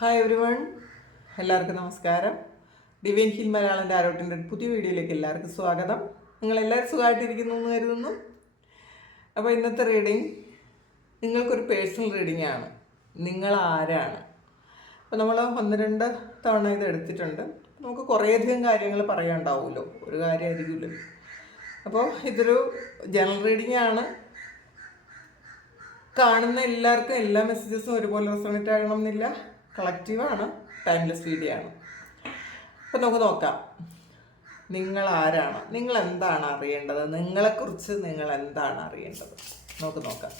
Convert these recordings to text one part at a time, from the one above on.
Hi every one, എല്ലാവർക്കും നമസ്കാരം. Divine hill Malayalam ടാരോട്ടിൻ്റെ പുതിയ വീഡിയോയിലേക്ക് എല്ലാവർക്കും സ്വാഗതം. നിങ്ങളെല്ലാവരും സുഖമായിട്ടിരിക്കുന്നു എന്ന് കരുതുന്നു. അപ്പോൾ ഇന്നത്തെ റീഡിങ് നിങ്ങൾക്കൊരു പേഴ്സണൽ റീഡിംഗ് ആണ്. നിങ്ങൾ ആരാണ്? അപ്പോൾ നമ്മൾ 1-2 തവണ ഇത് എടുത്തിട്ടുണ്ട്. നമുക്ക് കുറേയധികം കാര്യങ്ങൾ പറയാനുണ്ടാവുമല്ലോ, ഒരു കാര്യമായിരിക്കുമല്ലോ. അപ്പോൾ ഇതൊരു ജനറൽ റീഡിംഗ് ആണ്. കാണുന്ന എല്ലാവർക്കും എല്ലാ മെസ്സേജസും ഒരുപോലെ റെസൊണേറ്റ് ആകണം എന്നില്ല. കളക്റ്റീവാണ്, ടൈംലെസ് വീഡിയോ ആണ്. അപ്പം നമുക്ക് നോക്കാം, നിങ്ങൾ ആരാണ്, നിങ്ങൾ എന്താണ് അറിയേണ്ടത്, നിങ്ങളെക്കുറിച്ച് നിങ്ങൾ എന്താണ് അറിയേണ്ടത്, നമുക്ക് നോക്കാം.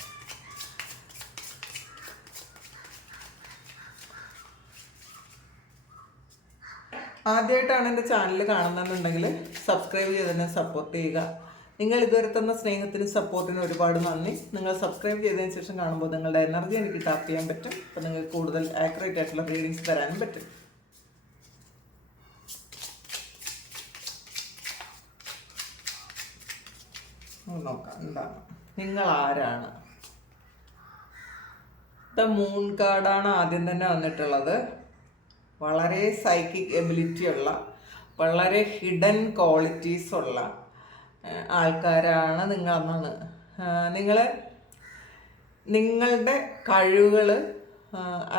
ആദ്യമായിട്ടാണ് എൻ്റെ ചാനൽ കാണുന്നുണ്ടെങ്കിൽ സബ്സ്ക്രൈബ് ചെയ്ത് തന്നെ സപ്പോർട്ട് ചെയ്യുക. നിങ്ങൾ ഇതുവരെ തന്ന സ്നേഹത്തിനും സപ്പോർട്ടിനും ഒരുപാട് നന്ദി. നിങ്ങൾ സബ്സ്ക്രൈബ് ചെയ്തതിന് ശേഷം കാണുമ്പോൾ നിങ്ങളുടെ എനർജി എനിക്ക് ടാപ്പ് ചെയ്യാൻ പറ്റും. അപ്പോൾ നിങ്ങൾക്ക് കൂടുതൽ ആക്യുറേറ്റ് ആയിട്ടുള്ള റീഡിങ്സ് തരാനും പറ്റും. നോക്കാം എന്താണ്, നിങ്ങൾ ആരാണ്. ദ മൂൺ കാർഡാണ് ആദ്യം തന്നെ വന്നിട്ടുള്ളത്. വളരെ സൈക്കിക് എബിലിറ്റി ഉള്ള, വളരെ ഹിഡൻ ക്വാളിറ്റീസ് ഉള്ള ആൾക്കാരാണ് നിങ്ങളെന്നാണ്. നിങ്ങളുടെ കഴിവുകൾ,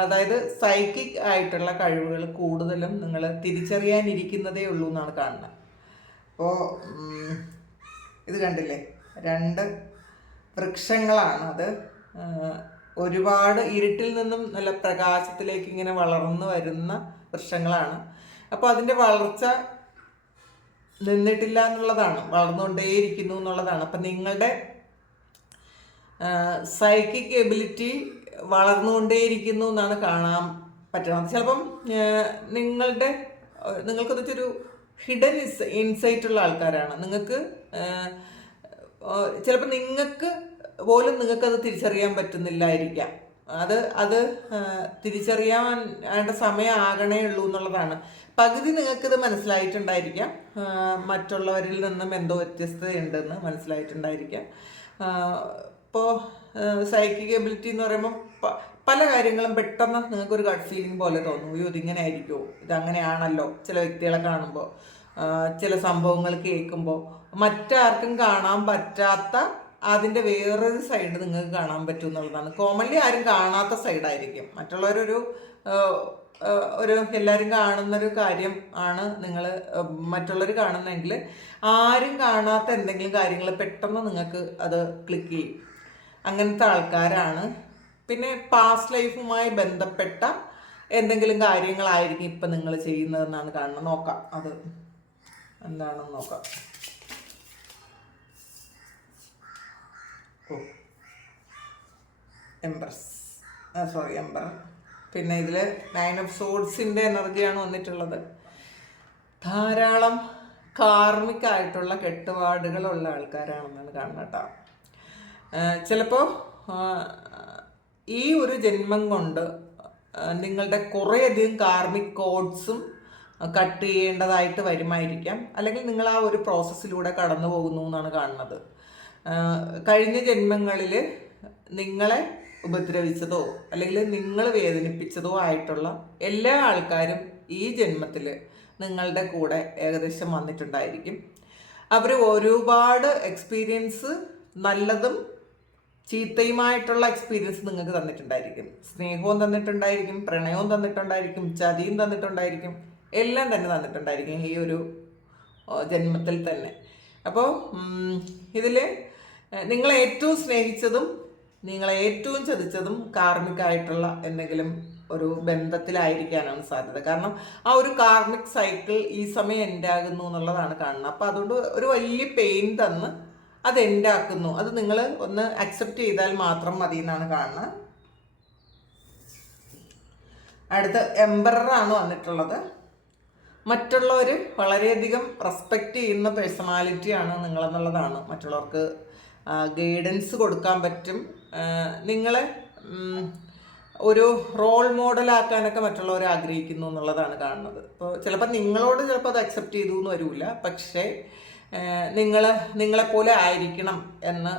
അതായത് സൈക്കിക് ആയിട്ടുള്ള കഴിവുകൾ കൂടുതലും നിങ്ങൾ തിരിച്ചറിയാനിരിക്കുന്നതേ ഉള്ളൂ എന്നാണ് കാണുന്നത്. അപ്പോൾ ഇത് കണ്ടില്ലേ, 2 വൃക്ഷങ്ങളാണ്. അത് ഒരുപാട് ഇരുട്ടിൽ നിന്നും നല്ല പ്രകാശത്തിലേക്ക് ഇങ്ങനെ വളർന്നു വരുന്ന വൃക്ഷങ്ങളാണ്. അപ്പോൾ അതിൻ്റെ വളർച്ച നിന്നിട്ടില്ല എന്നുള്ളതാണ്, വളർന്നുകൊണ്ടേയിരിക്കുന്നു എന്നുള്ളതാണ്. അപ്പം നിങ്ങളുടെ സൈക്കിക് എബിലിറ്റി വളർന്നുകൊണ്ടേയിരിക്കുന്നു എന്നാണ് കാണാൻ പറ്റുന്നത്. ചിലപ്പം നിങ്ങൾക്കത് വെച്ചൊരു ഹിഡൻ ഇൻസൈറ്റ് ഉള്ള ആൾക്കാരാണ്. നിങ്ങൾക്ക് ചിലപ്പോൾ നിങ്ങൾക്ക് പോലും നിങ്ങൾക്കത് തിരിച്ചറിയാൻ പറ്റുന്നില്ലായിരിക്കാം. അത് തിരിച്ചറിയാൻ വേണ്ട സമയം ആകണേ ഉള്ളൂ എന്നുള്ളതാണ്. പകുതി നിങ്ങൾക്കിത് മനസ്സിലായിട്ടുണ്ടായിരിക്കാം, മറ്റുള്ളവരിൽ നിന്നും എന്തോ വ്യത്യസ്തതയുണ്ടെന്ന് മനസ്സിലായിട്ടുണ്ടായിരിക്കാം. ഇപ്പോൾ സൈക്കിക് എബിലിറ്റി എന്ന് പറയുമ്പോൾ പല കാര്യങ്ങളും പെട്ടെന്ന് നിങ്ങൾക്കൊരു ഗട്ട് ഫീലിംഗ് പോലെ തോന്നും. അയ്യോ ഇതിങ്ങനെ ആയിരിക്കുമോ, ഇതങ്ങനെയാണല്ലോ. ചില വ്യക്തികളെ കാണുമ്പോൾ, ചില സംഭവങ്ങൾ കേൾക്കുമ്പോൾ മറ്റാർക്കും കാണാൻ പറ്റാത്ത അതിൻ്റെ വേറൊരു സൈഡ് നിങ്ങൾക്ക് കാണാൻ പറ്റും എന്നുള്ളതാണ്. കോമൺലി ആരും കാണാത്ത സൈഡായിരിക്കും. മറ്റുള്ളവരൊരു എല്ലാവരും കാണുന്നൊരു കാര്യം ആണ് നിങ്ങൾ മറ്റുള്ളവർ കാണുന്നെങ്കിൽ ആരും കാണാത്ത എന്തെങ്കിലും കാര്യങ്ങൾ പെട്ടെന്ന് നിങ്ങൾക്ക് അത് ക്ലിക്ക് ചെയ്യും. അങ്ങനത്തെ ആൾക്കാരാണ്. പിന്നെ പാസ്റ്റ് ലൈഫുമായി ബന്ധപ്പെട്ട എന്തെങ്കിലും കാര്യങ്ങളായിരിക്കും ഇപ്പം നിങ്ങൾ ചെയ്യുന്നതെന്നാണ് കാണുന്നത്. നോക്കാം അത് എന്താണെന്ന് നോക്കാം. എംബർ. പിന്നെ ഇതിൽ 9 ഓഫ് സോഡ്സിൻ്റെ എനർജിയാണ് വന്നിട്ടുള്ളത്. ധാരാളം കാർമിക് ആയിട്ടുള്ള കെട്ടുപാടുകളുള്ള ആൾക്കാരാണെന്നാണ് കാണുന്നത് കേട്ടോ. ചിലപ്പോൾ ഈ ഒരു ജന്മം കൊണ്ട് നിങ്ങളുടെ കുറേയധികം കാർമിക് കോഡ്സും കട്ട് ചെയ്യേണ്ടതായിട്ട് വരുമായിരിക്കാം. അല്ലെങ്കിൽ നിങ്ങൾ ആ ഒരു പ്രോസസ്സിലൂടെ കടന്നു പോകുന്നു എന്നാണ് കാണുന്നത്. കഴിഞ്ഞ ജന്മങ്ങളിൽ നിങ്ങളെ ഉപദ്രവിച്ചതോ അല്ലെങ്കിൽ നിങ്ങൾ വേദനിപ്പിച്ചതോ ആയിട്ടുള്ള എല്ലാ ആൾക്കാരും ഈ ജന്മത്തിൽ നിങ്ങളുടെ കൂടെ ഏകദേശം വന്നിട്ടുണ്ടായിരിക്കും. അവർ ഒരുപാട് എക്സ്പീരിയൻസ്, നല്ലതും ചീത്തയുമായിട്ടുള്ള എക്സ്പീരിയൻസ് നിങ്ങൾക്ക് തന്നിട്ടുണ്ടായിരിക്കും. സ്നേഹവും തന്നിട്ടുണ്ടായിരിക്കും, പ്രണയവും തന്നിട്ടുണ്ടായിരിക്കും, ചതിയും തന്നിട്ടുണ്ടായിരിക്കും, എല്ലാം തന്നെ തന്നിട്ടുണ്ടായിരിക്കും ഈ ഒരു ജന്മത്തിൽ തന്നെ. അപ്പോൾ ഇതിൽ നിങ്ങളെ ഏറ്റവും സ്നേഹിച്ചതും നിങ്ങളെ ഏറ്റവും ചതിച്ചതും കാർമികമായിട്ടുള്ള എന്തെങ്കിലും ഒരു ബന്ധത്തിലായിരിക്കാനാണ് സാധ്യത. കാരണം ആ ഒരു കാർമിക് സൈക്കിൾ ഈ സമയം എൻഡാകുന്നു എന്നുള്ളതാണ് കാണുന്നത്. അപ്പോൾ അതുകൊണ്ട് ഒരു വലിയ പെയിൻ തന്ന് അത് എൻഡാക്കുന്നു. അത് നിങ്ങൾ ഒന്ന് അക്സെപ്റ്റ് ചെയ്താൽ മാത്രം മതി എന്നാണ് കാണുന്നത്. അടുത്ത എംബറാണ് വന്നിട്ടുള്ളത്. മറ്റുള്ളവർ വളരെയധികം റെസ്പെക്റ്റ് ചെയ്യുന്ന പേഴ്സണാലിറ്റിയാണ് നിങ്ങളെന്നുള്ളതാണ്. മറ്റുള്ളവർക്ക് ഗൈഡൻസ് കൊടുക്കാൻ പറ്റും. നിങ്ങളെ ഒരു റോൾ മോഡലാക്കാനൊക്കെ മറ്റുള്ളവർ ആഗ്രഹിക്കുന്നു എന്നുള്ളതാണ് കാണുന്നത്. ഇപ്പോൾ ചിലപ്പോൾ നിങ്ങളോട് ചിലപ്പോൾ അത് അക്സെപ്റ്റ് ചെയ്തു എന്ന് വരില്ല, പക്ഷേ നിങ്ങളെപ്പോലെ ആയിരിക്കണം എന്ന്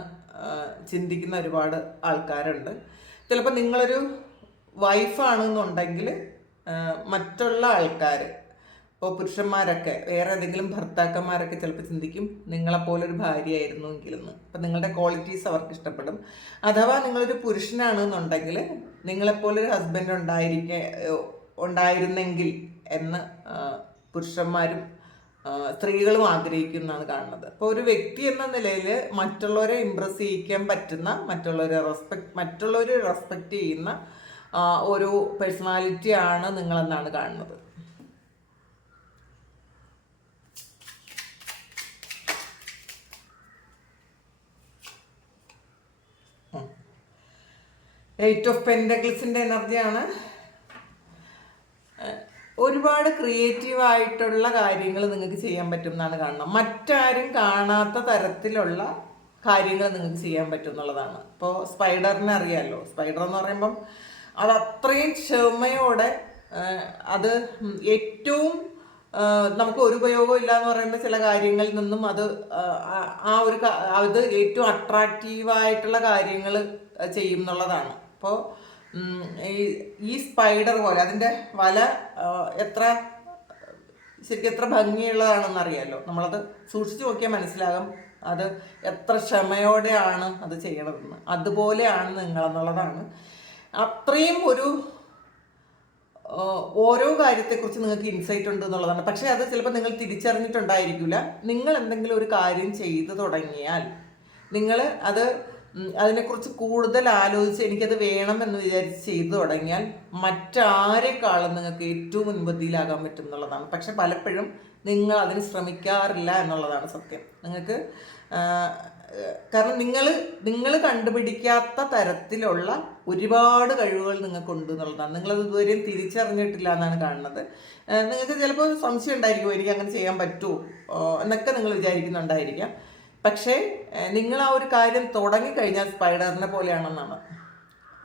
ചിന്തിക്കുന്ന ഒരുപാട് ആൾക്കാരുണ്ട്. ചിലപ്പോൾ നിങ്ങളൊരു വൈഫാണെന്നുണ്ടെങ്കിൽ മറ്റുള്ള ആൾക്കാർ, ഇപ്പോൾ പുരുഷന്മാരൊക്കെ വേറെ ഏതെങ്കിലും ഭർത്താക്കന്മാരൊക്കെ ചിലപ്പോൾ ചിന്തിക്കും നിങ്ങളെപ്പോലൊരു ഭാര്യയായിരുന്നു എങ്കിലെന്ന്. അപ്പം നിങ്ങളുടെ ക്വാളിറ്റീസ് അവർക്ക് ഇഷ്ടപ്പെടും. അഥവാ നിങ്ങളൊരു പുരുഷനാണെന്നുണ്ടെങ്കിൽ നിങ്ങളെപ്പോലൊരു ഹസ്ബൻഡ് ഉണ്ടായിരുന്നെങ്കിൽ എന്ന് പുരുഷന്മാരും സ്ത്രീകളും ആഗ്രഹിക്കുന്നതാണ് കാണുന്നത്. അപ്പോൾ ഒരു വ്യക്തി എന്ന നിലയിൽ മറ്റുള്ളവരെ ഇമ്പ്രസ് ചെയ്യിക്കാൻ പറ്റുന്ന, മറ്റുള്ളവരെ റെസ്പെക്റ്റ് ചെയ്യുന്ന ഒരു പേഴ്സണാലിറ്റിയാണ് നിങ്ങളെന്നാണ് കാണുന്നത്. എയ്റ്റ് ഓഫ് പെൻറ്റക്കിൾസിൻ്റെ എനർജിയാണ്. ഒരുപാട് ക്രിയേറ്റീവായിട്ടുള്ള കാര്യങ്ങൾ നിങ്ങൾക്ക് ചെയ്യാൻ പറ്റും എന്നാണ് കാണുന്നത്. മറ്റാരും കാണാത്ത തരത്തിലുള്ള കാര്യങ്ങൾ നിങ്ങൾക്ക് ചെയ്യാൻ പറ്റും എന്നുള്ളതാണ്. ഇപ്പോൾ സ്പൈഡറിനെ അറിയാമല്ലോ. സ്പൈഡർ എന്ന് പറയുമ്പം അത് അത്രയും ക്ഷമയോടെ അത് ഏറ്റവും നമുക്ക് ഒരു ഉപയോഗം ഇല്ല എന്ന് പറയുന്ന ചില കാര്യങ്ങളിൽ നിന്നും അത് ഏറ്റവും അട്രാക്റ്റീവായിട്ടുള്ള കാര്യങ്ങൾ ചെയ്യും എന്നുള്ളതാണ്. അപ്പോൾ ഈ സ്പൈഡർ പോലെ അതിൻ്റെ വല ശരിക്കും എത്ര ഭംഗിയുള്ളതാണെന്ന് അറിയാമല്ലോ. നമ്മളത് സൂക്ഷിച്ചു നോക്കിയാൽ മനസ്സിലാകും അത് എത്ര ക്ഷമയോടെയാണ് അത് ചെയ്യണതെന്ന്. അതുപോലെയാണ് നിങ്ങളെന്നുള്ളതാണ്. അത്രയും ഓരോ കാര്യത്തെക്കുറിച്ച് നിങ്ങൾക്ക് ഇൻസൈറ്റ് ഉണ്ട് എന്നുള്ളതാണ്. പക്ഷേ അത് ചിലപ്പോൾ നിങ്ങൾ തിരിച്ചറിഞ്ഞിട്ടുണ്ടായിരിക്കില്ല. നിങ്ങൾ എന്തെങ്കിലും ഒരു കാര്യം ചെയ്തു തുടങ്ങിയാൽ നിങ്ങൾ അതിനെക്കുറിച്ച് കൂടുതൽ ആലോചിച്ച് എനിക്കത് വേണമെന്ന് വിചാരിച്ച് ചെയ്തു തുടങ്ങിയാൽ മറ്റാരെക്കാളും നിങ്ങൾക്ക് ഏറ്റവും മുൻപന്തിയിലാകാൻ പറ്റും എന്നുള്ളതാണ്. പക്ഷെ പലപ്പോഴും നിങ്ങൾ അതിന് ശ്രമിക്കാറില്ല എന്നുള്ളതാണ് സത്യം. നിങ്ങൾക്ക് കാരണം നിങ്ങൾ കണ്ടുപിടിക്കാത്ത തരത്തിലുള്ള ഒരുപാട് കഴിവുകൾ നിങ്ങൾക്കുണ്ട് എന്നുള്ളതാണ്. നിങ്ങളത് ഇതുവരെയും തിരിച്ചറിഞ്ഞിട്ടില്ല എന്നാണ് കാണുന്നത്. നിങ്ങൾക്ക് ചിലപ്പോൾ സംശയം ഉണ്ടായിരിക്കുമോ എനിക്ക് അങ്ങനെ ചെയ്യാൻ പറ്റുമോ എന്നൊക്കെ നിങ്ങൾ വിചാരിക്കുന്നുണ്ടായിരിക്കാം. പക്ഷേ നിങ്ങൾ ആ ഒരു കാര്യം തുടങ്ങിക്കഴിഞ്ഞാൽ സ്പൈഡറിനെ പോലെയാണെന്നാണ്.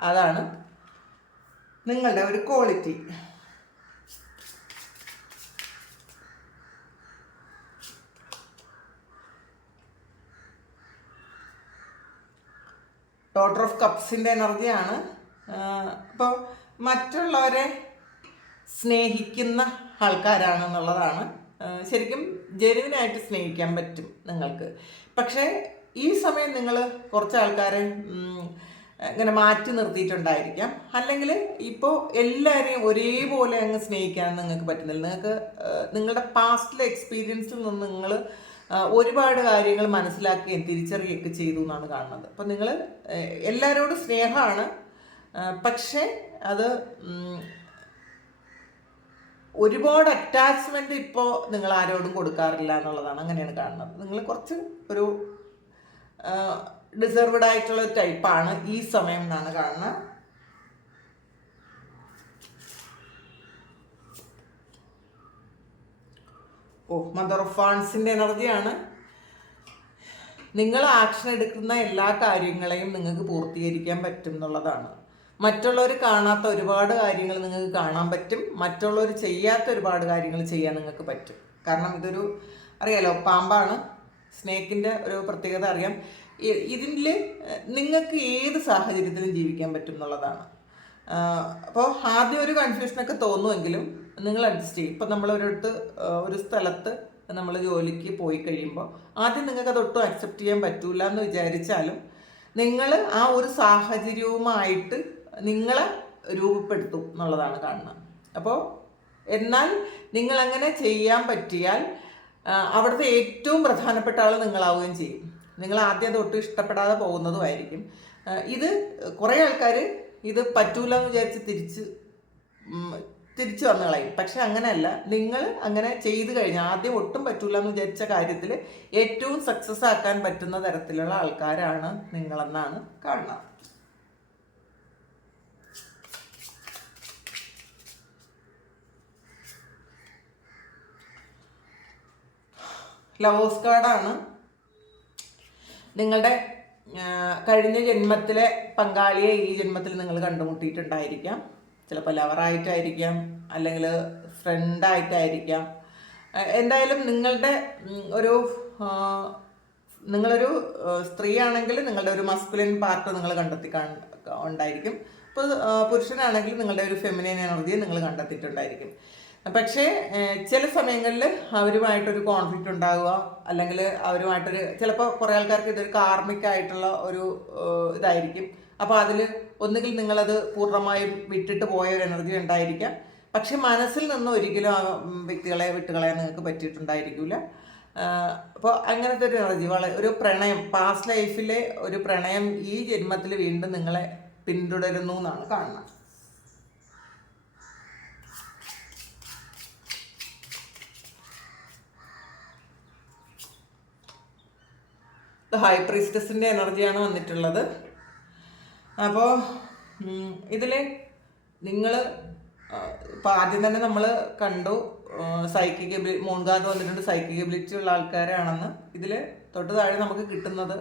അതാണ് നിങ്ങളുടെ ഒരു ക്വാളിറ്റി. ഡോട്ടർ ഓഫ് കപ്സിൻ്റെ എനർജിയാണ്. അപ്പോൾ മറ്റുള്ളവരെ സ്നേഹിക്കുന്ന ആൾക്കാരാണെന്നുള്ളതാണ്. ശരിക്കും ജെനുവിനായിട്ട് സ്നേഹിക്കാൻ പറ്റും നിങ്ങൾക്ക്. പക്ഷേ ഈ സമയം നിങ്ങൾ കുറച്ച് ആൾക്കാരെ ഇങ്ങനെ മാറ്റി നിർത്തിയിട്ടുണ്ടായിരിക്കാം. അല്ലെങ്കിൽ ഇപ്പോൾ എല്ലാവരെയും ഒരേപോലെ അങ്ങ് സ്നേഹിക്കാൻ നിങ്ങൾക്ക് പറ്റുന്നില്ല. നിങ്ങൾക്ക് നിങ്ങളുടെ പാസ്റ്റിലെ എക്സ്പീരിയൻസിൽ നിന്ന് നിങ്ങൾ ഒരുപാട് കാര്യങ്ങൾ മനസ്സിലാക്കുകയും തിരിച്ചറിയുകയൊക്കെ ചെയ്തു എന്നാണ് കാണുന്നത്. അപ്പം നിങ്ങൾ എല്ലാവരോടും സ്നേഹമാണ്, പക്ഷേ അത് ഒരുപാട് അറ്റാച്ച്മെൻറ്റ് ഇപ്പോൾ നിങ്ങൾ ആരോടും കൊടുക്കാറില്ല എന്നുള്ളതാണ്. അങ്ങനെയാണ് കാണുന്നത്. നിങ്ങൾ കുറച്ച് ഒരു ഡിസർവ്ഡ് ആയിട്ടുള്ള ടൈപ്പാണ് ഈ സമയം എന്നാണ് കാണുന്നത്. മദർ ഓഫ് വാൺസിൻ്റെ എനർജിയാണ്. നിങ്ങൾ ആക്ഷൻ എടുക്കുന്ന എല്ലാ കാര്യങ്ങളെയും നിങ്ങൾക്ക് പൂർത്തീകരിക്കാൻ പറ്റും എന്നുള്ളതാണ്. മറ്റുള്ളവർ കാണാത്ത ഒരുപാട് കാര്യങ്ങൾ നിങ്ങൾക്ക് കാണാൻ പറ്റും. മറ്റുള്ളവർ ചെയ്യാത്ത ഒരുപാട് കാര്യങ്ങൾ ചെയ്യാൻ നിങ്ങൾക്ക് പറ്റും. കാരണം ഇതൊരു അറിയാലോ, പാമ്പാണ്. സ്നേക്കിൻ്റെ ഒരു പ്രത്യേകത അറിയാം. ഇതിൽ നിങ്ങൾക്ക് ഏത് സാഹചര്യത്തിലും ജീവിക്കാൻ പറ്റും എന്നുള്ളതാണ്. അപ്പോൾ ആദ്യം ഒരു കൺഫ്യൂഷനൊക്കെ തോന്നുമെങ്കിലും നിങ്ങൾ അഡ്ജസ്റ്റ് ചെയ്യും. ഇപ്പം ഒരു സ്ഥലത്ത് നമ്മൾ ജോലിക്ക് പോയി കഴിയുമ്പോൾ ആദ്യം നിങ്ങൾക്കത് ഒട്ടും അക്സെപ്റ്റ് ചെയ്യാൻ പറ്റൂല എന്ന് വിചാരിച്ചാലും നിങ്ങൾ ആ ഒരു സാഹചര്യവുമായിട്ട് നിങ്ങളെ രൂപപ്പെടുത്തും എന്നുള്ളതാണ് കാണുന്നത്. അപ്പോൾ എന്നാൽ നിങ്ങളങ്ങനെ ചെയ്യാൻ പറ്റിയാൽ അവിടുത്തെ ഏറ്റവും പ്രധാനപ്പെട്ട ആൾ നിങ്ങളാവുകയും ചെയ്യും. നിങ്ങൾ ആദ്യം തൊട്ട് ഇഷ്ടപ്പെടാതെ പോകുന്നതുമായിരിക്കും. ഇത് കുറേ ആൾക്കാർ ഇത് പറ്റൂല എന്ന് വിചാരിച്ച് തിരിച്ചു വന്നു കളയും. പക്ഷെ അങ്ങനെയല്ല. നിങ്ങൾ അങ്ങനെ ചെയ്തു കഴിഞ്ഞാൽ ആദ്യം ഒട്ടും പറ്റൂല എന്ന് വിചാരിച്ച കാര്യത്തിൽ ഏറ്റവും സക്സസ് ആക്കാൻ പറ്റുന്ന തരത്തിലുള്ള ആൾക്കാരാണ് നിങ്ങളെന്നാണ് കാണുന്നത്. ലവേഴ്സ് കാർഡാണ്. നിങ്ങളുടെ കഴിഞ്ഞ ജന്മത്തിലെ പങ്കാളിയെ ഈ ജന്മത്തിൽ നിങ്ങൾ കണ്ടുമുട്ടിയിട്ടുണ്ടായിരിക്കാം. ചിലപ്പോൾ ലവറായിട്ടായിരിക്കാം, അല്ലെങ്കിൽ ഫ്രണ്ടായിട്ടായിരിക്കാം. എന്തായാലും നിങ്ങളൊരു സ്ത്രീ ആണെങ്കിൽ നിങ്ങളുടെ ഒരു മസ്കുലിൻ പാർട്ട് നിങ്ങൾ ഉണ്ടായിരിക്കും. ഇപ്പോൾ പുരുഷനാണെങ്കിൽ നിങ്ങളുടെ ഒരു ഫെമിനൈൻ എനർജിയെ നിങ്ങൾ കണ്ടെത്തിയിട്ടുണ്ടായിരിക്കും. പക്ഷേ ചില സമയങ്ങളിൽ അവരുമായിട്ടൊരു കോൺഫ്ലിക്റ്റ് ഉണ്ടാവുക, അല്ലെങ്കിൽ അവരുമായിട്ടൊരു ചിലപ്പോൾ കുറേ ആൾക്കാർക്ക് ഇതൊരു കാർമികമായിട്ടുള്ള ഒരു ഇതായിരിക്കും. അപ്പോൾ അതിൽ ഒന്നുകിൽ നിങ്ങളത് പൂർണ്ണമായും വിട്ടിട്ട് പോയ ഒരു എനർജി ഉണ്ടായിരിക്കാം. പക്ഷെ മനസ്സിൽ നിന്ന് ഒരിക്കലും ആ വ്യക്തികളെ വിട്ടുകളയാൻ നിങ്ങൾക്ക് പറ്റിയിട്ടുണ്ടായിരിക്കില്ല. അപ്പോൾ അങ്ങനത്തെ ഒരു എനർജി, ഒരു പ്രണയം, പാസ്റ്റ് ലൈഫിലെ ഒരു പ്രണയം ഈ ജന്മത്തിൽ വീണ്ടും നിങ്ങളെ പിന്തുടരുന്നു എന്നാണ് കാണുന്നത്. ഹൈ പ്രീസ്റ്റസിൻ്റെ എനർജിയാണ് വന്നിട്ടുള്ളത്. അപ്പോൾ ഇതിൽ നിങ്ങൾ ഇപ്പോൾ ആദ്യം തന്നെ നമ്മൾ കണ്ടു സൈക്കിക് എബിലിറ്റി, മൂൺകാർഡ് വന്നിട്ടുണ്ട്, സൈക്കിക് എബിലിറ്റി ഉള്ള ആൾക്കാരാണെന്ന്. ഇതിൽ തൊട്ട് താഴെ നമുക്ക് കിട്ടുന്നത്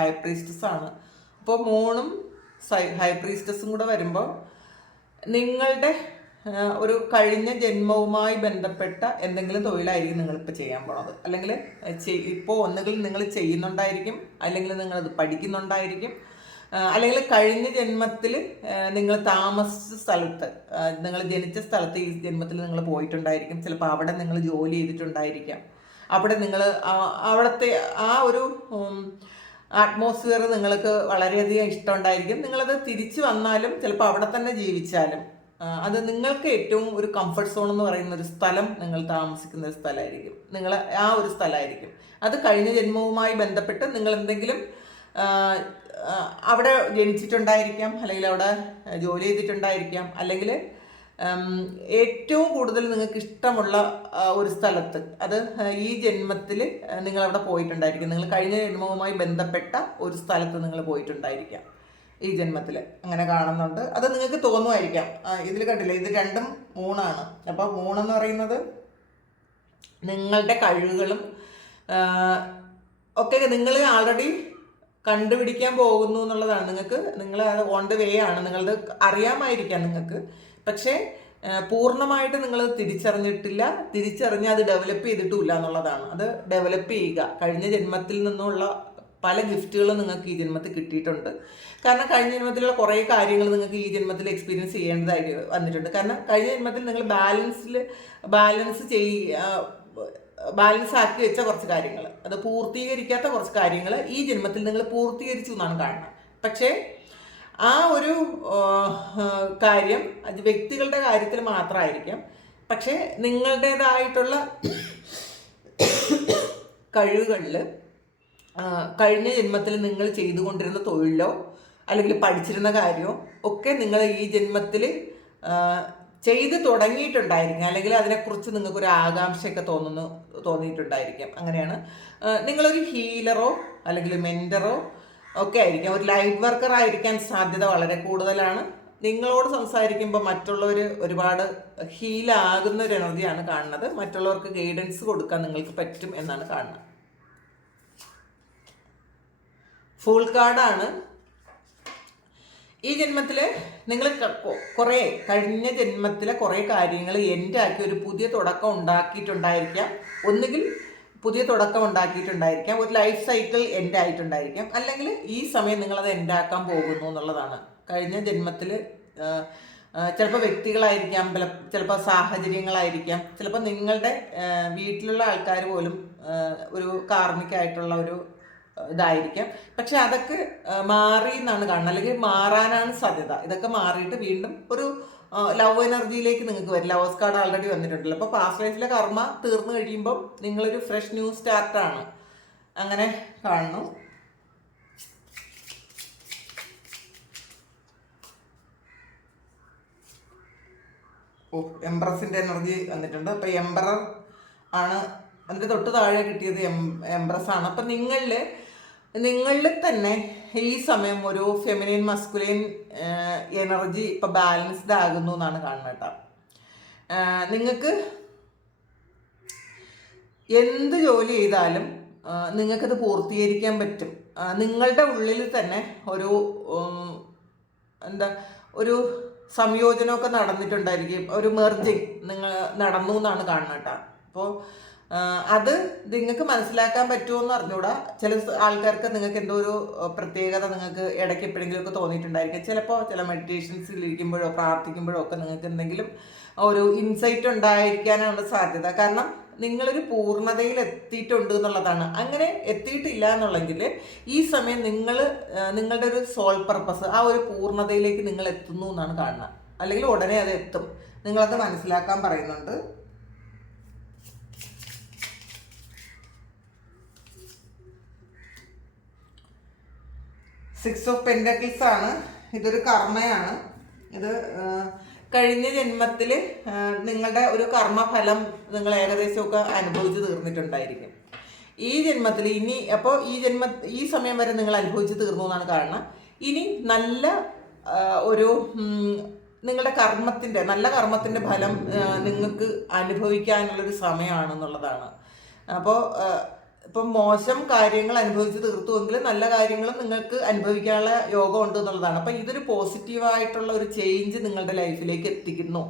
ഹൈ പ്രീസ്റ്റസ് ആണ്. അപ്പോൾ മൂണും ഹൈ പ്രീസ്റ്റസും കൂടെ വരുമ്പോൾ നിങ്ങളുടെ ഒരു കഴിഞ്ഞ ജന്മവുമായി ബന്ധപ്പെട്ട എന്തെങ്കിലും തൊഴിലായിരിക്കും നിങ്ങളിപ്പോൾ ചെയ്യാൻ പോണത്. അല്ലെങ്കിൽ ഇപ്പോൾ ഒന്നുകിൽ നിങ്ങൾ ചെയ്യുന്നുണ്ടായിരിക്കും, അല്ലെങ്കിൽ നിങ്ങളത് പഠിക്കുന്നുണ്ടായിരിക്കും, അല്ലെങ്കിൽ കഴിഞ്ഞ ജന്മത്തിൽ നിങ്ങൾ താമസിച്ച സ്ഥലത്ത്, നിങ്ങൾ ജനിച്ച സ്ഥലത്ത് ഈ ജന്മത്തിൽ നിങ്ങൾ പോയിട്ടുണ്ടായിരിക്കും. ചിലപ്പോൾ അവിടെ നിങ്ങൾ ജോലി ചെയ്തിട്ടുണ്ടായിരിക്കാം. അവിടെ നിങ്ങൾ അവിടുത്തെ ആ ഒരു അറ്റ്മോസ്ഫിയർ നിങ്ങൾക്ക് വളരെയധികം ഇഷ്ടമുണ്ടായിരിക്കും. നിങ്ങളത് തിരിച്ചു വന്നാലും ചിലപ്പോൾ അവിടെ തന്നെ ജീവിച്ചാലും അത് നിങ്ങൾക്ക് ഏറ്റവും ഒരു കംഫർട്ട് സോൺ എന്ന് പറയുന്ന ഒരു സ്ഥലം, നിങ്ങൾ താമസിക്കുന്ന ഒരു സ്ഥലമായിരിക്കും, നിങ്ങൾ ആ ഒരു സ്ഥലമായിരിക്കും. അത് കഴിഞ്ഞ ജന്മവുമായി ബന്ധപ്പെട്ട് നിങ്ങൾ എന്തെങ്കിലും അവിടെ ജനിച്ചിട്ടുണ്ടായിരിക്കാം, അല്ലെങ്കിൽ അവിടെ ജോലി ചെയ്തിട്ടുണ്ടായിരിക്കാം, അല്ലെങ്കിൽ ഏറ്റവും കൂടുതൽ നിങ്ങൾക്ക് ഇഷ്ടമുള്ള ഒരു സ്ഥലത്ത്, അത് ഈ ജന്മത്തിൽ നിങ്ങളവിടെ പോയിട്ടുണ്ടായിരിക്കും. നിങ്ങൾ കഴിഞ്ഞ ജന്മവുമായി ബന്ധപ്പെട്ട ഒരു സ്ഥലത്ത് നിങ്ങൾ പോയിട്ടുണ്ടായിരിക്കാം ഈ ജന്മത്തിൽ, അങ്ങനെ കാണുന്നുണ്ട്. അത് നിങ്ങൾക്ക് തോന്നുമായിരിക്കാം. ഇതിൽ കണ്ടില്ല, ഇത് രണ്ടും മൂണാണ്. അപ്പോൾ മൂണെന്ന് പറയുന്നത് നിങ്ങളുടെ കഴിവുകളും ഒക്കെ നിങ്ങൾ ആൾറെഡി കണ്ടുപിടിക്കാൻ പോകുന്നു എന്നുള്ളതാണ്. നിങ്ങൾ ഓൺ ദ വേ ആണ്, നിങ്ങളത് അറിയാമായിരിക്കാം നിങ്ങൾക്ക്. പക്ഷേ പൂർണ്ണമായിട്ട് നിങ്ങൾ തിരിച്ചറിഞ്ഞിട്ടില്ല, തിരിച്ചറിഞ്ഞ് അത് ഡെവലപ്പ് ചെയ്തിട്ടുമില്ല എന്നുള്ളതാണ്. അത് ഡെവലപ്പ് ചെയ്യുക. കഴിഞ്ഞ ജന്മത്തിൽ നിന്നുള്ള പല ഗിഫ്റ്റുകളും നിങ്ങൾക്ക് ഈ ജന്മത്തിൽ കിട്ടിയിട്ടുണ്ട്. കാരണം കഴിഞ്ഞ ജന്മത്തിലുള്ള കുറേ കാര്യങ്ങൾ നിങ്ങൾക്ക് ഈ ജന്മത്തിൽ എക്സ്പീരിയൻസ് ചെയ്യേണ്ടതായിട്ട് വന്നിട്ടുണ്ട്. കാരണം കഴിഞ്ഞ ജന്മത്തിൽ നിങ്ങൾ ബാലൻസ് ആക്കി വെച്ച കുറച്ച് കാര്യങ്ങൾ, അത് പൂർത്തീകരിക്കാത്ത കുറച്ച് കാര്യങ്ങൾ ഈ ജന്മത്തിൽ നിങ്ങൾ പൂർത്തീകരിച്ചു എന്നാണ് കാണുന്നത്. പക്ഷേ ആ ഒരു കാര്യം അത് വ്യക്തികളുടെ കാര്യത്തിൽ മാത്രമായിരിക്കാം. പക്ഷേ നിങ്ങളുടേതായിട്ടുള്ള കഴിവുകളിൽ കഴിഞ്ഞ ജന്മത്തിൽ നിങ്ങൾ ചെയ്തുകൊണ്ടിരുന്ന തൊഴിലോ അല്ലെങ്കിൽ പഠിച്ചിരുന്ന കാര്യമോ ഒക്കെ നിങ്ങൾ ഈ ജന്മത്തിൽ ചെയ്ത് തുടങ്ങിയിട്ടുണ്ടായിരിക്കും. അല്ലെങ്കിൽ അതിനെക്കുറിച്ച് നിങ്ങൾക്കൊരു ആകാംക്ഷയൊക്കെ തോന്നിയിട്ടുണ്ടായിരിക്കും. അങ്ങനെയാണ്. നിങ്ങളൊരു ഹീലറോ അല്ലെങ്കിൽ മെൻറ്ററോ ഒക്കെ ആയിരിക്കാം. ഒരു ലൈറ്റ് വർക്കർ ആയിരിക്കാൻ സാധ്യത വളരെ കൂടുതലാണ്. നിങ്ങളോട് സംസാരിക്കുമ്പോൾ മറ്റുള്ളവർ ഒരുപാട് ഹീലാകുന്ന ഒരു എനർജിയാണ് കാണുന്നത്. മറ്റുള്ളവർക്ക് ഗൈഡൻസ് കൊടുക്കാൻ നിങ്ങൾക്ക് പറ്റും എന്നാണ് കാണുന്നത്. ഫുൾ കാർഡാണ്. ഈ ജന്മത്തിൽ നിങ്ങൾ കുറേ കഴിഞ്ഞ ജന്മത്തിലെ കുറേ കാര്യങ്ങൾ എൻഡ് ആക്കി ഒരു പുതിയ തുടക്കം ഉണ്ടാക്കിയിട്ടുണ്ടായിരിക്കാം. ഒന്നുകിൽ പുതിയ തുടക്കം ഉണ്ടാക്കിയിട്ടുണ്ടായിരിക്കാം, ഒരു ലൈഫ് സൈക്കിൾ എൻഡ് ആയിട്ടുണ്ടായിരിക്കാം, അല്ലെങ്കിൽ ഈ സമയം നിങ്ങളത് എൻഡാക്കാൻ പോകുന്നു എന്നുള്ളതാണ്. കഴിഞ്ഞ ജന്മത്തിൽ ചിലപ്പോൾ വ്യക്തികളായിരിക്കാം, ചിലപ്പോൾ സാഹചര്യങ്ങളായിരിക്കാം, ചിലപ്പോൾ നിങ്ങളുടെ വീട്ടിലുള്ള ആൾക്കാർ പോലും ഒരു കാർമികമായിട്ടുള്ള ഒരു ഇതായിരിക്കാം. പക്ഷെ അതൊക്കെ മാറി എന്നാണ് കാണുന്നത്, അല്ലെങ്കിൽ മാറാനാണ് സാധ്യത. ഇതൊക്കെ മാറിയിട്ട് വീണ്ടും ഒരു ലവ് എനർജിയിലേക്ക് നിങ്ങൾക്ക് വരും. ലവേഴ്സ് കാർഡ് ആൾറെഡി വന്നിട്ടുണ്ടല്ലോ. അപ്പോൾ പാസ്റ്റ് ലൈഫിലെ കർമ്മ തീർന്നു കഴിയുമ്പോൾ നിങ്ങളൊരു ഫ്രഷ് ന്യൂ സ്റ്റാർട്ടാണ്, അങ്ങനെ കാണുന്നു. എംബ്രസിൻ്റെ എനർജി വന്നിട്ടുണ്ട്. അപ്പോൾ എംബറർ ആണ് അതിൻ്റെ തൊട്ട് താഴെ കിട്ടിയത്, എംബ്രസ് ആണ്. അപ്പം നിങ്ങളിൽ തന്നെ ഈ സമയം ഒരു ഫെമിനിൻ മസ്കുലിൻ എനർജി ഇപ്പം ബാലൻസ്ഡ് ആകുന്നു എന്നാണ് കാണുന്നത് കേട്ടോ. നിങ്ങൾക്ക് എന്ത് ജോലി ചെയ്താലും നിങ്ങൾക്കത് പൂർത്തീകരിക്കാൻ പറ്റും. നിങ്ങളുടെ ഉള്ളിൽ തന്നെ ഒരു സംയോജനമൊക്കെ നടന്നിട്ടുണ്ടായിരിക്കും, ഒരു മെർജിങ് നടന്നു എന്നാണ് കാണുന്നത് കേട്ടോ. അപ്പോൾ അത് നിങ്ങൾക്ക് മനസ്സിലാക്കാൻ പറ്റുമോ എന്ന് അറിഞ്ഞൂടാ. ചില ആൾക്കാർക്ക് നിങ്ങൾക്ക് എന്തോ ഒരു പ്രത്യേകത നിങ്ങൾക്ക് ഇടയ്ക്ക് എപ്പോഴെങ്കിലും ഒക്കെ തോന്നിയിട്ടുണ്ടായിരിക്കും. ചിലപ്പോൾ ചില മെഡിറ്റേഷൻസിൽ ഇരിക്കുമ്പോഴോ പ്രാർത്ഥിക്കുമ്പോഴോ ഒക്കെ നിങ്ങൾക്ക് എന്തെങ്കിലും ഒരു ഇൻസൈറ്റ് ഉണ്ടായിരിക്കാനാണ് സാധ്യത. കാരണം നിങ്ങളൊരു പൂർണ്ണതയിൽ എത്തിയിട്ടുണ്ട് എന്നുള്ളതാണ്. അങ്ങനെ എത്തിയിട്ടില്ല എന്നുള്ളെങ്കിൽ ഈ സമയം നിങ്ങളുടെ ഒരു സോൾ പർപ്പസ്, ആ ഒരു പൂർണ്ണതയിലേക്ക് നിങ്ങൾ എത്തുന്നു എന്നാണ് കാണുന്നത്. അല്ലെങ്കിൽ ഉടനെ അത് എത്തും. നിങ്ങളത് മനസ്സിലാക്കാൻ പറയുന്നുണ്ട്. സിക്സ് ഓഫ് പെൻറ്റക്കിൾസ് ആണ്. ഇതൊരു കർമ്മയാണ്. ഇത് കഴിഞ്ഞ ജന്മത്തിൽ നിങ്ങളുടെ ഒരു കർമ്മഫലം നിങ്ങൾ ഏകദേശമൊക്കെ അനുഭവിച്ച് തീർന്നിട്ടുണ്ടായിരിക്കും. ഈ ജന്മത്തിൽ ഇനി അപ്പോൾ ഈ സമയം വരെ നിങ്ങൾ അനുഭവിച്ച് തീർന്നു എന്നാണ് കാരണം. ഇനി നല്ല ഒരു നിങ്ങളുടെ നല്ല കർമ്മത്തിൻ്റെ ഫലം നിങ്ങൾക്ക് അനുഭവിക്കാനുള്ളൊരു സമയമാണെന്നുള്ളതാണ്. അപ്പോൾ ഇപ്പം മോശം കാര്യങ്ങൾ അനുഭവിച്ച് തീർത്തുവെങ്കിൽ നല്ല കാര്യങ്ങളും നിങ്ങൾക്ക് അനുഭവിക്കാനുള്ള യോഗം ഉണ്ട് എന്നുള്ളതാണ്. അപ്പം ഇതൊരു പോസിറ്റീവായിട്ടുള്ള ഒരു ചേഞ്ച് നിങ്ങളുടെ ലൈഫിലേക്ക് എത്തിക്കുന്നു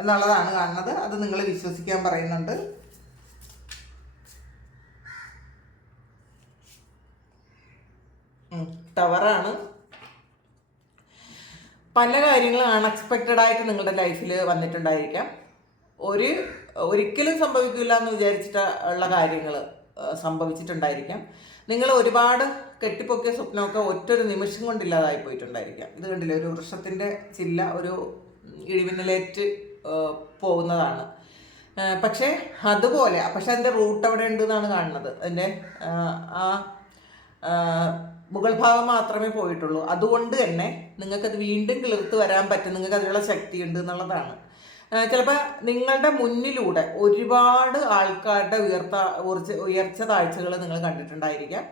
എന്നുള്ളതാണ് കാണുന്നത്. അത് നിങ്ങൾ വിശ്വസിക്കാൻ പറയുന്നുണ്ട്. ടവറാണ്. പല കാര്യങ്ങളും അൺഎക്സ്പെക്റ്റഡ് ആയിട്ട് നിങ്ങളുടെ ലൈഫിൽ വന്നിട്ടുണ്ടായിരിക്കാം. ഒരിക്കലും സംഭവിക്കില്ല എന്ന് വിചാരിച്ചിട്ട് ഉള്ള കാര്യങ്ങൾ സംഭവിച്ചിട്ടുണ്ടായിരിക്കാം. നിങ്ങൾ ഒരുപാട് കെട്ടിപ്പൊക്കിയ സ്വപ്നമൊക്കെ ഒറ്റൊരു നിമിഷം കൊണ്ടില്ലാതായി പോയിട്ടുണ്ടായിരിക്കാം. ഇത് കണ്ടില്ലേ, ഒരു വൃക്ഷത്തിൻ്റെ ചില്ല ഒരു ഇടിമിന്നലേറ്റ് പോകുന്നതാണ്. പക്ഷേ അതിൻ്റെ റൂട്ട് അവിടെ ഉണ്ട് എന്നാണ് കാണുന്നത്. അതിൻ്റെ ആ മുകൾ ഭാഗം മാത്രമേ പോയിട്ടുള്ളൂ. അതുകൊണ്ട് തന്നെ നിങ്ങൾക്കത് വീണ്ടും കിളിർത്ത് വരാൻ പറ്റും. നിങ്ങൾക്ക് അതിനുള്ള ശക്തിയുണ്ട് എന്നുള്ളതാണ്. ചിലപ്പോൾ നിങ്ങളുടെ മുന്നിലൂടെ ഒരുപാട് ആൾക്കാരുടെ ഉയർച്ച താഴ്ചകൾ നിങ്ങൾ കണ്ടിട്ടുണ്ടായിരിക്കാം.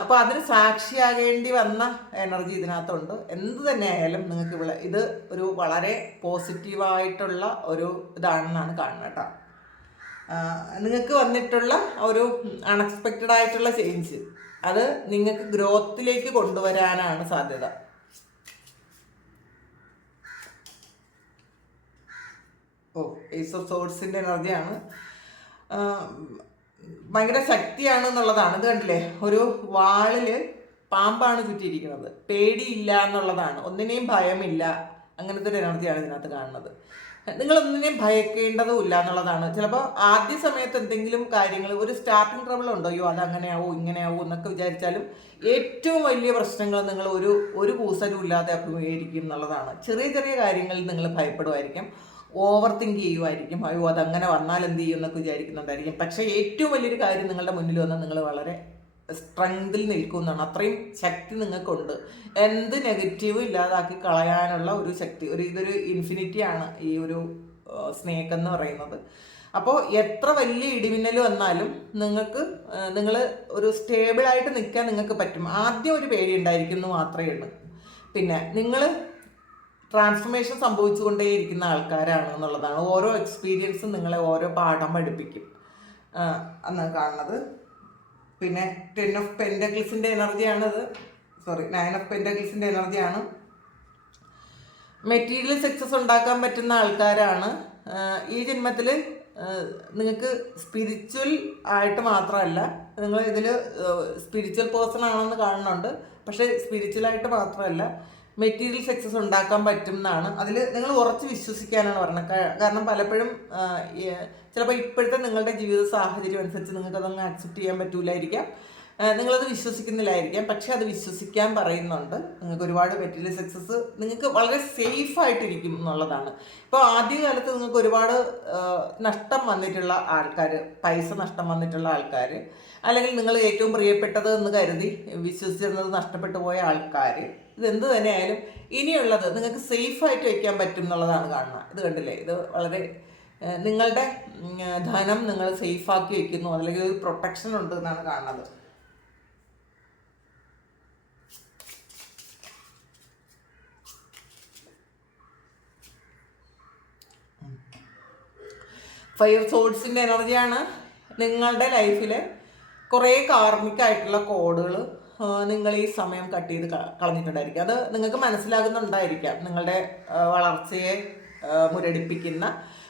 അപ്പോൾ അതിന് സാക്ഷിയാകേണ്ടി വന്ന എനർജി ഇതിനകത്തുണ്ട്. എന്ത് തന്നെ ആയാലും നിങ്ങൾക്ക് ഇത് ഒരു വളരെ പോസിറ്റീവായിട്ടുള്ള ഒരു ഇതാണെന്നാണ് കാണുന്നത് കേട്ടോ. നിങ്ങൾക്ക് വന്നിട്ടുള്ള ഒരു അൺഎക്സ്പെക്റ്റഡ് ആയിട്ടുള്ള ചേഞ്ച് അത് നിങ്ങൾക്ക് ഗ്രോത്തിലേക്ക് കൊണ്ടുവരാനാണ് സാധ്യത. ഏസ് ഓഫ് സോർഡ്സിൻ്റെ എനർജിയാണ്. ഭയങ്കര ശക്തിയാണ് എന്നുള്ളതാണ്. ഇത് കണ്ടില്ലേ, ഒരു വാളിൽ പാമ്പാണ് ചുറ്റിയിരിക്കുന്നത്. പേടിയില്ല എന്നുള്ളതാണ്. ഒന്നിനെയും ഭയമില്ല. അങ്ങനത്തെ ഒരു എനർജിയാണ് ഇതിനകത്ത് കാണുന്നത്. നിങ്ങളൊന്നിനെയും ഭയക്കേണ്ടതും ഇല്ല എന്നുള്ളതാണ്. ചിലപ്പോൾ ആദ്യ സമയത്ത് എന്തെങ്കിലും കാര്യങ്ങൾ ഒരു സ്റ്റാർട്ടിങ് ട്രബിൾ ഉണ്ടോ, അയ്യോ അതങ്ങനെയാവോ ഇങ്ങനെയാവോ എന്നൊക്കെ വിചാരിച്ചാലും ഏറ്റവും വലിയ പ്രശ്നങ്ങൾ നിങ്ങൾ ഒരു കൂസലും ഇല്ലാതെ അഭിമുഖീകരിക്കും എന്നുള്ളതാണ്. ചെറിയ ചെറിയ കാര്യങ്ങളിൽ നിങ്ങൾ ഭയപ്പെടുമായിരിക്കും, ഓവർ തിങ്ക് ചെയ്യുമായിരിക്കും. അയ്യോ അതങ്ങനെ വന്നാൽ എന്ത് ചെയ്യും എന്നൊക്കെ വിചാരിക്കുന്നുണ്ടായിരിക്കും. പക്ഷേ ഏറ്റവും വലിയൊരു കാര്യം നിങ്ങളുടെ മുന്നിൽ വന്നാൽ നിങ്ങൾ വളരെ സ്ട്രെങ്തിൽ നിൽക്കുന്നതാണ്. അത്രയും ശക്തി നിങ്ങൾക്കുണ്ട്. എന്ത് നെഗറ്റീവും ഇല്ലാതാക്കി കളയാനുള്ള ഒരു ശക്തി, ഇതൊരു ഇൻഫിനിറ്റിയാണ് ഈ ഒരു സ്നേക്ക് എന്ന് പറയുന്നത്. അപ്പോൾ എത്ര വലിയ ഇടിമിന്നൽ വന്നാലും നിങ്ങൾ ഒരു സ്റ്റേബിളായിട്ട് നിൽക്കാൻ നിങ്ങൾക്ക് പറ്റും. ആദ്യം ഒരു പേടി ഉണ്ടായിരിക്കും എന്ന് മാത്രമേ ഉള്ളൂ. പിന്നെ നിങ്ങൾ ട്രാൻസ്ഫോർമേഷൻ സംഭവിച്ചുകൊണ്ടേയിരിക്കുന്ന ആൾക്കാരാണ് എന്നുള്ളതാണ്. ഓരോ എക്സ്പീരിയൻസും നിങ്ങളെ ഓരോ പാഠം പഠിപ്പിക്കും എന്നാണ് കാണുന്നത്. പിന്നെ 10 ഓഫ് പെൻറ്റക്കിൾസിൻ്റെ എനർജിയാണത്. 9 ഓഫ് പെൻറ്റക്കിൾസിൻ്റെ എനർജിയാണ്. മെറ്റീരിയൽ സക്സസ് ഉണ്ടാക്കാൻ പറ്റുന്ന ആൾക്കാരാണ്. ഈ ജന്മത്തിൽ നിങ്ങൾക്ക് സ്പിരിച്വൽ ആയിട്ട് മാത്രമല്ല, നിങ്ങൾ ഇതിൽ സ്പിരിച്വൽ പേഴ്സൺ ആണെന്ന് കാണുന്നുണ്ട്. പക്ഷേ സ്പിരിച്വലായിട്ട് മാത്രമല്ല, മെറ്റീരിയൽ സക്സസ് ഉണ്ടാക്കാൻ പറ്റും എന്നാണ്. അതിൽ നിങ്ങൾ ഉറച്ച് വിശ്വസിക്കാനാണ് പറയുന്നത്. കാരണം പലപ്പോഴും ചിലപ്പോൾ ഇപ്പോഴത്തെ നിങ്ങളുടെ ജീവിത സാഹചര്യം അനുസരിച്ച് നിങ്ങൾക്കതങ്ങ് ആക്സെപ്റ്റ് ചെയ്യാൻ പറ്റൂലായിരിക്കാം. നിങ്ങളത് വിശ്വസിക്കുന്നില്ലായിരിക്കാം. പക്ഷെ അത് വിശ്വസിക്കാൻ പറയുന്നുണ്ട്. നിങ്ങൾക്ക് ഒരുപാട് മെറ്റീരിയൽ സക്സസ് നിങ്ങൾക്ക് വളരെ സേഫായിട്ടിരിക്കും എന്നുള്ളതാണ്. ഇപ്പോൾ ആദ്യകാലത്ത് നിങ്ങൾക്ക് ഒരുപാട് നഷ്ടം വന്നിട്ടുള്ള ആൾക്കാർ, പൈസ നഷ്ടം വന്നിട്ടുള്ള ആൾക്കാർ, അല്ലെങ്കിൽ നിങ്ങൾ ഏറ്റവും പ്രിയപ്പെട്ടത് എന്ന് കരുതി വിശ്വസിച്ചിരുന്നത് നഷ്ടപ്പെട്ടു പോയ ആൾക്കാർ, ഇതെന്ത് തന്നെയായാലും ഇനിയുള്ളത് നിങ്ങൾക്ക് സേഫായിട്ട് വയ്ക്കാൻ പറ്റും എന്നുള്ളതാണ് കാണുന്നത്. ഇത് കണ്ടില്ലേ, ഇത് വളരെ നിങ്ങളുടെ ധനം നിങ്ങൾ സേഫാക്കി വയ്ക്കുന്നു, അല്ലെങ്കിൽ ഒരു പ്രൊട്ടക്ഷൻ ഉണ്ട് എന്നാണ് കാണുന്നത്. ഫൈവ് ഓഫ് സോർഡ്സിൻ്റെ എനർജിയാണ്. നിങ്ങളുടെ ലൈഫിൽ കുറേ കാർമികമായിട്ടുള്ള കോഡുകൾ നിങ്ങൾ ഈ സമയം കട്ട് ചെയ്ത് കളഞ്ഞിട്ടുണ്ടായിരിക്കും. അത് നിങ്ങൾക്ക് മനസ്സിലാകുന്നുണ്ടായിരിക്കാം. നിങ്ങളുടെ വളർച്ചയെ മുരടിപ്പിക്കുന്ന,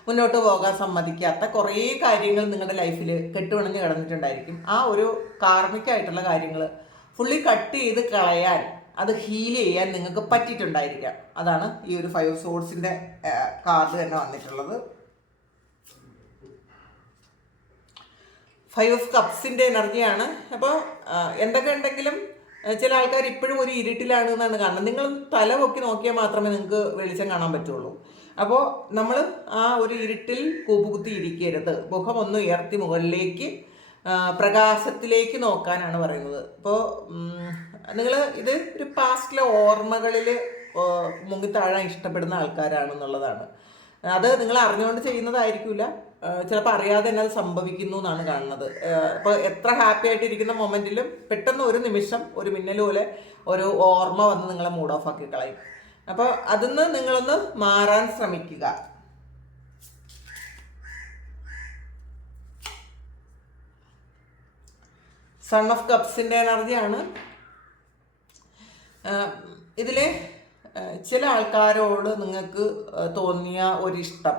മുന്നോട്ട് പോകാൻ സമ്മതിക്കാത്ത കുറേ കാര്യങ്ങൾ നിങ്ങളുടെ ലൈഫിൽ കെട്ടുപിണഞ്ഞ് കിടന്നിട്ടുണ്ടായിരിക്കും. ആ ഒരു കാർമികമായിട്ടുള്ള കാര്യങ്ങൾ ഫുള്ളി കട്ട് ചെയ്ത് കളയാൻ, അത് ഹീൽ ചെയ്യാൻ നിങ്ങൾക്ക് പറ്റിയിട്ടുണ്ടായിരിക്കാം. അതാണ് ഈ ഒരു 5 ഓഫ് സോർഡ്സിൻ്റെ കാർഡ് തന്നെ വന്നിട്ടുള്ളത്. 5 ഓഫ് കപ്സിൻ്റെ എനർജിയാണ്. അപ്പോൾ എന്തൊക്കെ ഉണ്ടെങ്കിലും ചില ആൾക്കാർ ഇപ്പോഴും ഒരു ഇരുട്ടിലാണ് എന്നാണ് കാണുന്നത്. നിങ്ങൾ തല പൊക്കി നോക്കിയാൽ മാത്രമേ നിങ്ങൾക്ക് വെളിച്ചം കാണാൻ പറ്റുള്ളൂ. അപ്പോൾ നമ്മൾ ആ ഒരു ഇരുട്ടിൽ കൂപ്പുകുത്തി ഇരിക്കരുത്. മുഖം ഒന്ന് ഉയർത്തി മുകളിലേക്ക് പ്രകാശത്തിലേക്ക് നോക്കാനാണ് പറയുന്നത്. അപ്പോൾ നിങ്ങൾ ഇത് ഒരു പാസ്റ്റിലെ ഓർമ്മകളിൽ മുങ്ങിത്താഴാൻ ഇഷ്ടപ്പെടുന്ന ആൾക്കാരാണെന്നുള്ളതാണ്. അത് നിങ്ങൾ അറിഞ്ഞുകൊണ്ട് ചെയ്യുന്നതായിരിക്കില്ല, ചിലപ്പോൾ അറിയാതെ തന്നെ അത് സംഭവിക്കുന്നു എന്നാണ് കാണുന്നത്. ഇപ്പോൾ എത്ര ഹാപ്പി ആയിട്ടിരിക്കുന്ന മൊമെൻറ്റിലും പെട്ടെന്ന് ഒരു നിമിഷം ഒരു മിന്നൽ പോലെ ഒരു ഓർമ്മ വന്ന് നിങ്ങളെ മൂഡ് ഓഫ് ആക്കി കളയും. അപ്പോൾ അതിന്ന് നിങ്ങളൊന്ന് മാറാൻ ശ്രമിക്കുക. സൺ ഓഫ് കപ്സിൻ്റെ എനർജിയാണ്. ഇതിൽ ചില ആൾക്കാരോട് നിങ്ങൾക്ക് തോന്നിയ ഒരിഷ്ടം,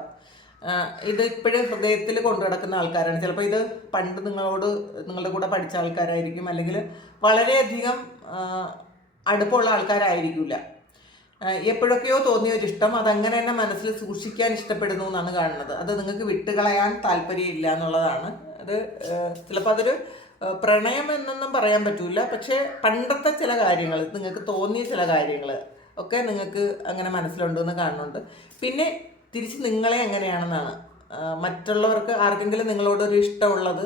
ഇത് ഇപ്പോഴും ഹൃദയത്തിൽ കൊണ്ടു നടക്കുന്ന ആൾക്കാരാണ്. ചിലപ്പോൾ ഇത് പണ്ട് നിങ്ങളുടെ കൂടെ പഠിച്ച ആൾക്കാരായിരിക്കും, അല്ലെങ്കിൽ വളരെയധികം അടുപ്പമുള്ള ആൾക്കാരായിരിക്കില്ല. എപ്പോഴൊക്കെയോ തോന്നിയ ഒരിഷ്ടം അതങ്ങനെ തന്നെ മനസ്സിൽ സൂക്ഷിക്കാൻ ഇഷ്ടപ്പെടുന്നു എന്നാണ് കാണുന്നത്. അത് നിങ്ങൾക്ക് വിട്ടുകളയാൻ താല്പര്യമില്ല എന്നുള്ളതാണ്. അത് ചിലപ്പോൾ അതൊരു പ്രണയം എന്നൊന്നും പറയാൻ പറ്റൂല, പക്ഷേ പണ്ടത്തെ ചില കാര്യങ്ങൾ, നിങ്ങൾക്ക് തോന്നിയ ചില കാര്യങ്ങൾ ഒക്കെ നിങ്ങൾക്ക് അങ്ങനെ മനസ്സിലുണ്ടെന്ന് കാണുന്നുണ്ട്. പിന്നെ തിരിച്ച് നിങ്ങളെ എങ്ങനെയാണെന്നാണ്, മറ്റുള്ളവർക്ക് ആർക്കെങ്കിലും നിങ്ങളോടൊരു ഇഷ്ടമുള്ളത്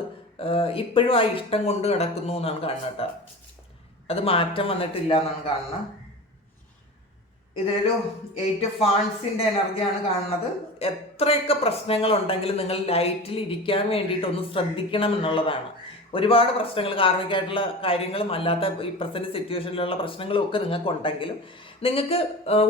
ഇപ്പോഴും ആ ഇഷ്ടം കൊണ്ട് കിടക്കുന്നു എന്നാണ് കാണുന്നത് കേട്ടോ. അത് മാറ്റം വന്നിട്ടില്ല എന്നാണ് കാണുന്നത്. ഇതിലൊരു 8 ഓഫ് വാൻഡ്സിൻ്റെ എനർജിയാണ് കാണുന്നത്. എത്രയൊക്കെ പ്രശ്നങ്ങളുണ്ടെങ്കിലും നിങ്ങൾ ലൈറ്റിൽ ഇരിക്കാൻ വേണ്ടിയിട്ടൊന്ന് ശ്രദ്ധിക്കണം എന്നുള്ളതാണ്. ഒരുപാട് പ്രശ്നങ്ങൾ, കാർമികമായിട്ടുള്ള കാര്യങ്ങളും അല്ലാത്ത ഈ പ്രസൻറ്റ് സിറ്റുവേഷനിലുള്ള പ്രശ്നങ്ങളും ഒക്കെ നിങ്ങൾക്കുണ്ടെങ്കിലും നിങ്ങൾക്ക്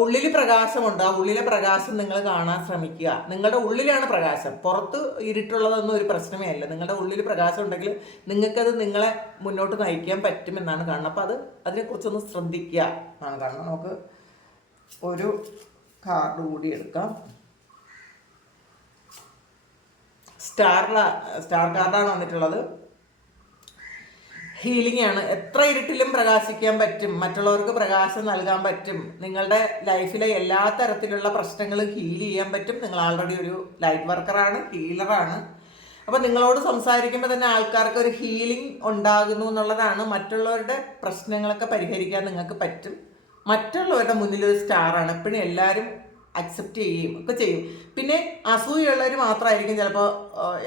ഉള്ളിൽ പ്രകാശമുണ്ട്. ആ ഉള്ളിലെ പ്രകാശം നിങ്ങൾ കാണാൻ ശ്രമിക്കുക. നിങ്ങളുടെ ഉള്ളിലാണ് പ്രകാശം, പുറത്ത് ഇരുട്ടുള്ളതൊന്നും ഒരു പ്രശ്നമേ അല്ല. നിങ്ങളുടെ ഉള്ളിൽ പ്രകാശം ഉണ്ടെങ്കിൽ നിങ്ങൾക്കത് നിങ്ങളെ മുന്നോട്ട് നയിക്കാൻ പറ്റുമെന്നാണ് കാണുന്നത്. അപ്പോൾ അതിനെക്കുറിച്ചൊന്ന് ശ്രദ്ധിക്കുക എന്നാണ് കാണുന്നത്. നമുക്ക് ഒരു കാർഡ് കൂടി എടുക്കാം. സ്റ്റാർ കാർഡാണ് വന്നിട്ടുള്ളത്. ഹീലിംഗ് ആണ്. എത്ര ഇരുട്ടിലും പ്രകാശിക്കാൻ പറ്റും, മറ്റുള്ളവർക്ക് പ്രകാശം നൽകാൻ പറ്റും. നിങ്ങളുടെ ലൈഫിലെ എല്ലാ തരത്തിലുള്ള പ്രശ്നങ്ങളും ഹീൽ ചെയ്യാൻ പറ്റും. നിങ്ങൾ ആൾറെഡി ഒരു ലൈറ്റ് വർക്കറാണ്, ഹീലറാണ്. അപ്പോൾ നിങ്ങളോട് സംസാരിക്കുമ്പോൾ തന്നെ ആൾക്കാർക്ക് ഒരു ഹീലിംഗ് ഉണ്ടാകുന്നു എന്നുള്ളതാണ്. മറ്റുള്ളവരുടെ പ്രശ്നങ്ങളൊക്കെ പരിഹരിക്കാൻ നിങ്ങൾക്ക് പറ്റും. മറ്റുള്ളവരുടെ മുന്നിൽ ഒരു സ്റ്റാറാണ്. എപ്പോഴും എല്ലാവരും അക്സെപ്റ്റ് ചെയ്യും ഒക്കെ ചെയ്യും. പിന്നെ അസൂയുള്ളവർ മാത്രമായിരിക്കും ചിലപ്പോൾ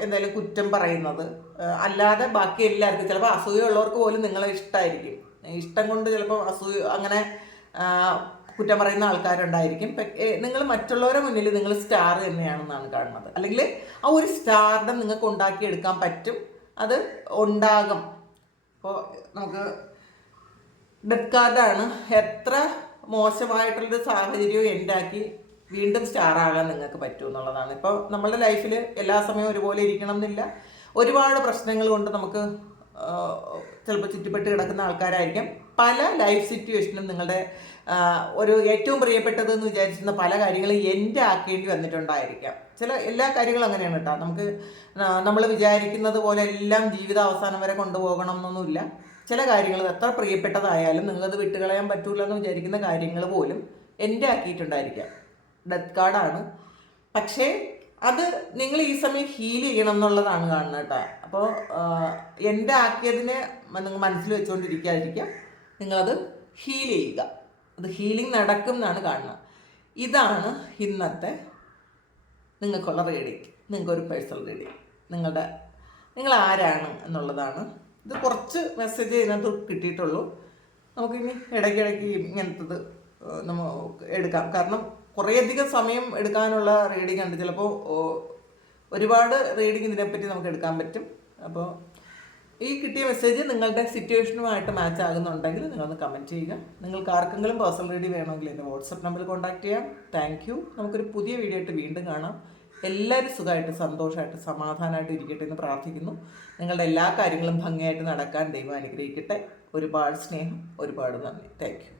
എന്തായാലും കുറ്റം പറയുന്നത്, അല്ലാതെ ബാക്കി എല്ലാവർക്കും, ചിലപ്പോൾ അസൂയുള്ളവർക്ക് പോലും നിങ്ങളെ ഇഷ്ടമായിരിക്കും. ഇഷ്ടം കൊണ്ട് ചിലപ്പോൾ അങ്ങനെ കുറ്റം പറയുന്ന ആൾക്കാരുണ്ടായിരിക്കും. നിങ്ങൾ മറ്റുള്ളവരുടെ മുന്നിൽ നിങ്ങൾ സ്റ്റാർ തന്നെയാണെന്നാണ് കാണുന്നത്. അല്ലെങ്കിൽ ആ ഒരു സ്റ്റാർഡം നിങ്ങൾക്ക് ഉണ്ടാക്കിയെടുക്കാൻ പറ്റും, അത് ഉണ്ടാകും. അപ്പോൾ നമുക്ക് ഡെത്ത് കാർഡാണ്. എത്ര മോശമായിട്ടുള്ളൊരു സാഹചര്യവും എൻഡാക്കി വീണ്ടും സ്റ്റാർ ആകാൻ നിങ്ങൾക്ക് പറ്റും എന്നുള്ളതാണ്. ഇപ്പോൾ നമ്മളുടെ ലൈഫിൽ എല്ലാ സമയവും ഒരുപോലെ ഇരിക്കണം എന്നില്ല. ഒരുപാട് പ്രശ്നങ്ങൾ കൊണ്ട് നമുക്ക് ചിലപ്പോൾ ചുറ്റിപ്പെട്ട് കിടക്കുന്ന ആൾക്കാരായിരിക്കും. പല ലൈഫ് സിറ്റുവേഷനും നിങ്ങളുടെ ഒരു ഏറ്റവും പ്രിയപ്പെട്ടതെന്ന് വിചാരിച്ചിരുന്ന പല കാര്യങ്ങളും എൻഡ് ആക്കേണ്ടി വന്നിട്ടുണ്ടായിരിക്കാം. എല്ലാ കാര്യങ്ങളും അങ്ങനെയാണ് കേട്ടോ. നമ്മൾ വിചാരിക്കുന്നത് പോലെ എല്ലാം ജീവിത അവസാനം വരെ കൊണ്ടുപോകണം എന്നൊന്നുമില്ല. ചില കാര്യങ്ങൾ എത്ര പ്രിയപ്പെട്ടതായാലും നിങ്ങൾക്കത് വിട്ടുകളയാൻ പറ്റൂല എന്ന് വിചാരിക്കുന്ന കാര്യങ്ങൾ പോലും എൻഡ് ആക്കിയിട്ടുണ്ടായിരിക്കാം. ഡെത്ത് കാർഡാണ്. പക്ഷേ അത് നിങ്ങൾ ഈ സമയം ഹീൽ ചെയ്യണം എന്നുള്ളതാണ് കാണുന്നത് കേട്ടോ. അപ്പോൾ എൻഡ് ആക്കിയതിനെ നിങ്ങൾ മനസ്സിൽ വെച്ചുകൊണ്ടിരിക്കാതിരിക്കുക, നിങ്ങളത് ഹീൽ ചെയ്യുക. അത് ഹീലിംഗ് നടക്കും എന്നാണ് കാണുന്നത്. ഇതാണ് ഇന്നത്തെ നിങ്ങൾക്കുള്ള റീഡിങ്. നിങ്ങൾക്കൊരു പേഴ്സണൽ റീഡിങ്. നിങ്ങൾ ആരാണ് എന്നുള്ളതാണ്. ഇത് കുറച്ച് മെസ്സേജ് ഇതിനകത്ത് കിട്ടിയിട്ടുള്ളൂ. നമുക്കിനി ഇടയ്ക്കിടയ്ക്ക് ഇങ്ങനത്തത് നമുക്ക് എടുക്കാം. കാരണം കുറേയധികം സമയം എടുക്കാനുള്ള റീഡിങ് ഉണ്ട്. ചിലപ്പോൾ ഒരുപാട് റീഡിങ് ഇതിനെപ്പറ്റി നമുക്ക് എടുക്കാൻ പറ്റും. അപ്പോൾ ഈ കിട്ടിയ മെസ്സേജ് നിങ്ങളുടെ സിറ്റുവേഷനുമായിട്ട് മാച്ച് ആകുന്നുണ്ടെങ്കിൽ നിങ്ങളൊന്ന് കമൻറ്റ് ചെയ്യുക. നിങ്ങൾക്ക് ആർക്കെങ്കിലും പേഴ്സണൽ റീഡിങ് വേണമെങ്കിൽ എൻ്റെ വാട്സപ്പ് നമ്പറിൽ കോൺടാക്ട് ചെയ്യാം. Thank you. നമുക്കൊരു പുതിയ വീഡിയോ ആയിട്ട് വീണ്ടും കാണാം. എല്ലാവരും സുഖമായിട്ട് സന്തോഷമായിട്ട് സമാധാനമായിട്ട് ഇരിക്കട്ടെ എന്ന് പ്രാർത്ഥിക്കുന്നു. നിങ്ങളുടെ എല്ലാ കാര്യങ്ങളും ഭംഗിയായിട്ട് നടക്കാൻ ദൈവം അനുഗ്രഹിക്കട്ടെ. ഒരുപാട് സ്നേഹം, ഒരുപാട് നന്ദി. Thank you.